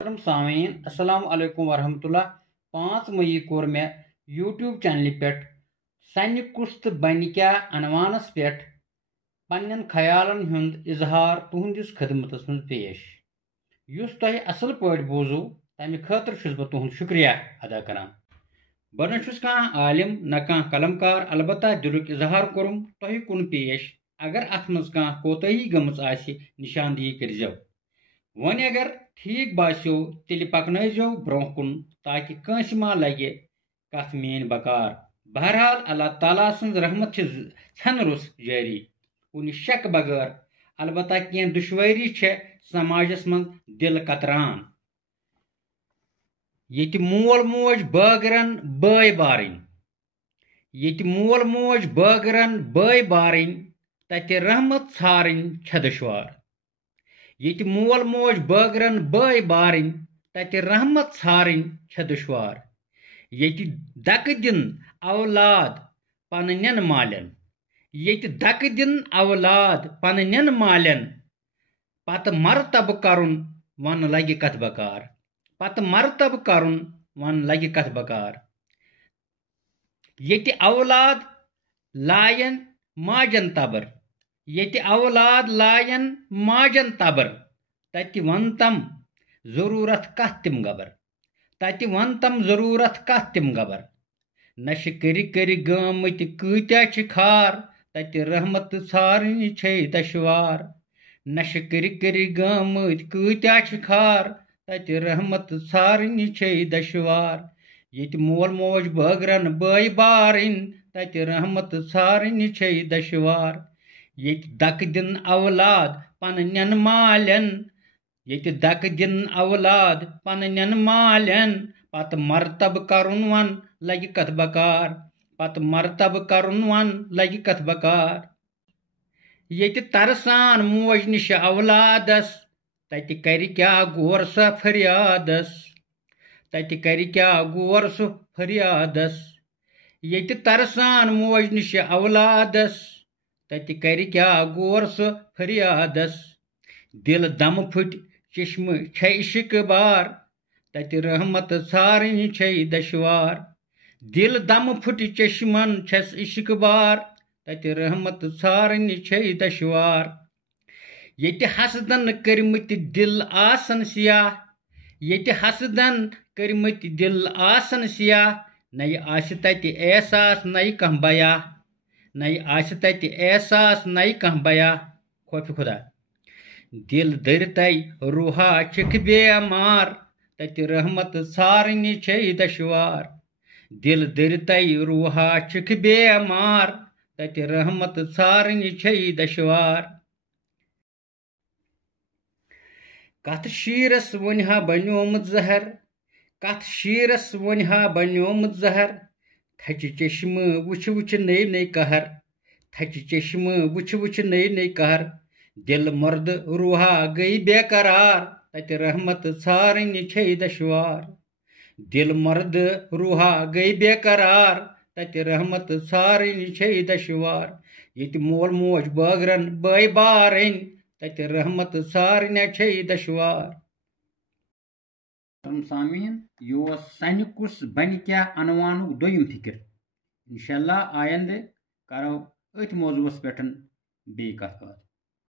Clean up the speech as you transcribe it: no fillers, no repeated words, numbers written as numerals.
سامعین السلام علیکم ورحمۃ اللہ 5 مئی کور میں یوٹیوب چینل پہ سنہ کس تو بن کیا عنوانس پہ پنن خیالن ہند اظہار تہندس خدمتس من پیش اس تہ اصل پہ بوزو تمہ خاطر چھس بہ تہند شکریہ ادا کران بہ نچھس کان عالم نہ کان قلمکار البتہ دلک اظہار کرم تہ کن پیش اگر ات مز کان کوتاہی گمژ آسہ نشاندہی کرزو ون اگر ٹھیک باسیو تیل پکنائزو برو کن تاکہ کنس ما لگے کت مین بکار بہرحال اللہ تعالیٰ سن رحمت چھن رس جاری کن شک بغیر البتہ کی دشواری سماجس من دل کتران یہ مول موج بٲگرن بٲے بارن یہ مول موج بٲگرن بٲے بارن تتہ رحمت ژھارن چھ دشوار یہ مول موج بٲگرن بٲے بارن تتہ رحمت ژھارن چھ دشوار یہ دک دن اولاد پننین مالن یہ دک دن اولاد پننین مالن پتہ مرتب کرن ون لگہ کت بکار پتہ مرتب کرن ون لگہ کت بکار یہ اولاد لائن ماجن تبر یہ اولاد لائن ماجن تبر تتہ ون تم ضرورت کت تم گبر تتہ ون تم ضرورت کت تم گبر نش کری کری گامت کتیا چھ کھار تتہ رحمت ژھارن چھ دشوار نش کری کری گامت کتیا چھ کھار تتہ رحمت ژھارن چھ دشوار یہ مول موج بٲگرن بٲے بارن تتہ رحمت ژھارن چھ دشوار یہ دک دن اولاد پننین مالن یہ دک دن اولاد پننین مالن پتہ مرتب کرن ون لگہ کت بکار پتہ مرتب کرن ون لگہ کت بکار یہ ترسان موج نش اولادس تتہ کر کیا غور سہ فریادس تتہ کر کیا غور سہ فریادس یہ ترسان موج نش اولادس تتہ کر کیا غور سہ فریادس دل دم پھٹ چشم چھ عشق بار تتہ رحمت ژھارن چھ دشوار دل دم پھٹ چشمن چھس عشق بار تتہ رحمت ژھارن چھ دشوار یہ حسدن کرمت دل آسن سیاہ یہ حسدن کرمت دل آسن سیاہ نئی آس تتہ احساس نئی کان بیاہ نئی آس تتہ احساس نئی کان بیاہ خوف خدا دل درتائی روحا چھک بیمار تتہ رحمت ژھارن چھ دشوار دل درتائی روحا چھک بیمار تتہ رحمت ژھارن چھ دشوار کت شیرس ونہا بنیومت زہر کت شیرس ونہا بنیومت زہر تھچ چشم وچھ وچھ نئی نئی قہر تھچ چشم وچھ وچھ نئی نئی قہر دل مرد روحا گئی بے قرار تتہ رحمت ژھارن چھ دشوار دل مرد روحا گئی بے قرار تتہ رحمت ژھارن چھ دشوار یہ مول موج بٲگرن بٲے بارن تتہ رحمت ژھارن چھ دشوار سامعین یہ سنہ کس بن کیا عنوانک دویم فکر انشاءاللہ آئندہ کرو ات موضوعس پہ بیٚیہِ کتھ باتھ